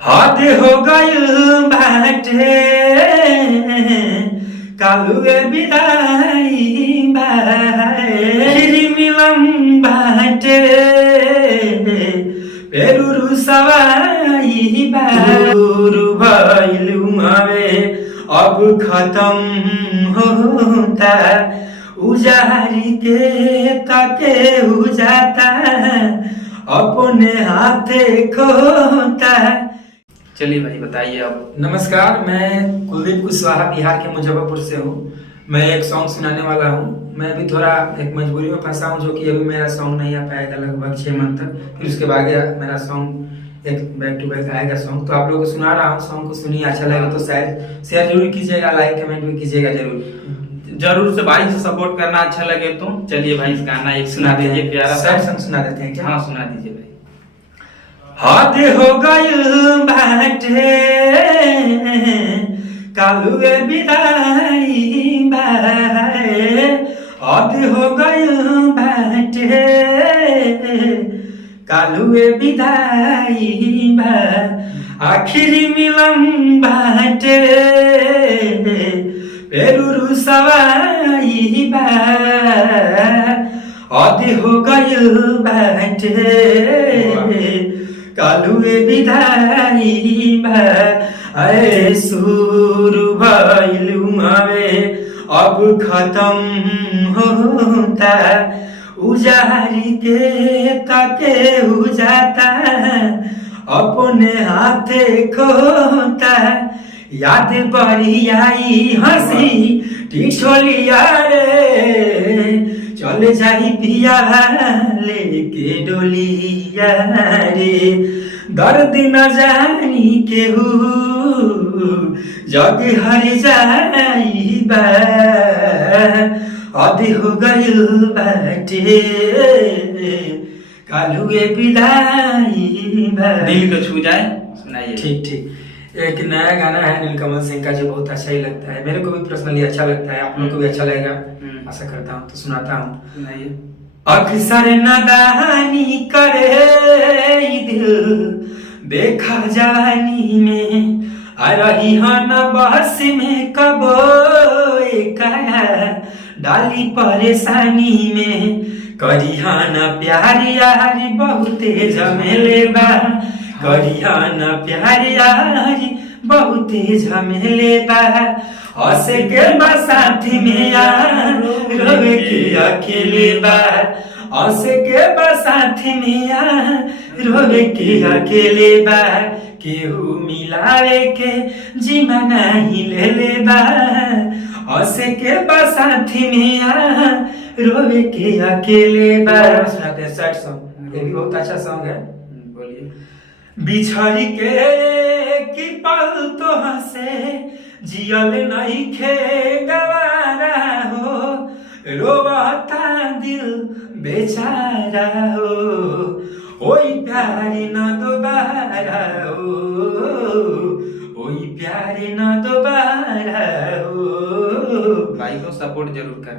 हद हो गइल बाटे कालुए बिदाई बाहिरी मिलम बाटे पेरुरु सवाई बारू भइलु हवे अब खत्म होता उजारी के तके हो जाता अपने हाथे खोता। चलिए भाई बताइए अब। नमस्कार, मैं कुलदीप कुशवाहा बिहार के मुजफ्फरपुर से हूँ। मैं एक सॉन्ग सुनाने वाला हूँ। मैं भी थोड़ा एक मजबूरी में फंसा हूँ, जो कि अभी मेरा सॉन्ग नहीं आ पाएगा लगभग 6 मंथ तक। फिर उसके बाद मेरा सॉन्ग एक बैक टू बैक आएगा सॉन्ग। तो आप लोगों को सुना रहा हूँ, सॉन्ग को सुनिए, अच्छा लगेगा तो शायद शेयर जरूर कीजिएगा, लाइक कमेंट भी कीजिएगा जरूर से भाई से सपोर्ट करना, अच्छा लगे तो। चलिए भाई इस गाना एक सुना दीजिए, प्यारा सैड सॉन्ग सुना देते हैं क्या? हाँ सुना दीजिए भाई। हद हो गइल बाटे कालुए बिदाई बाहे हद हो गइल बाटे कालुए बिदाई बा आखिरी मिलम बाटे पेरुरु सवाई बा हद हो गइल बाटे कालुए बिदाई बा अरे शुरू भइलु हवे अब खत्म होता उजारी के तके हो जाता अपने हाथे खोता याद बड़ी आई हंसी टिठोलिया रे चल जाई पिया लेके डोलिया रे दर्द न जानी केहू जग हर जाई बा हद हो गइल बाटे कालुए बिदाई बा। दिल को छू जाए, सुनाइए। ठीक ठीक। एक नया गाना है नीलकमल सिंह का, जो बहुत अच्छा ही लगता है, मेरे को भी पर्सनली अच्छा लगता है, आप लोगों को भी अच्छा लगेगा आशा करता हूँ। तो सुनाता हूँ। सुनाइए। अक्सर नादानी करे दिल देखा जवानी में आ रही हन बहस में कबो कहा डाली परेशानी में करिहन प्यार यारी बहुते झमेले बा करिहन प्यार यारी बहुते झमेले बा हंसे के बसाथी में यार रोवे के अकेले बा हंसे के बसाथी में यार रोवे के अकेले बा केहू मिलावे के जीमा नहीं ले ले बा हंसे के बसाथी में यार रोवे के अकेले बा। सुनाते हैं सैड सॉन्ग, ये भी बहुत अच्छा सॉन्ग है। बोलिए। बिछड़ी के की पल तो हंसे जियल नहीं खे गवारा हो रोवाता दिल बेचारा हो ओई प्यार न दोबारा हो ओई प्यार न दोबारा हो। भाई को सपोर्ट जरूर कर।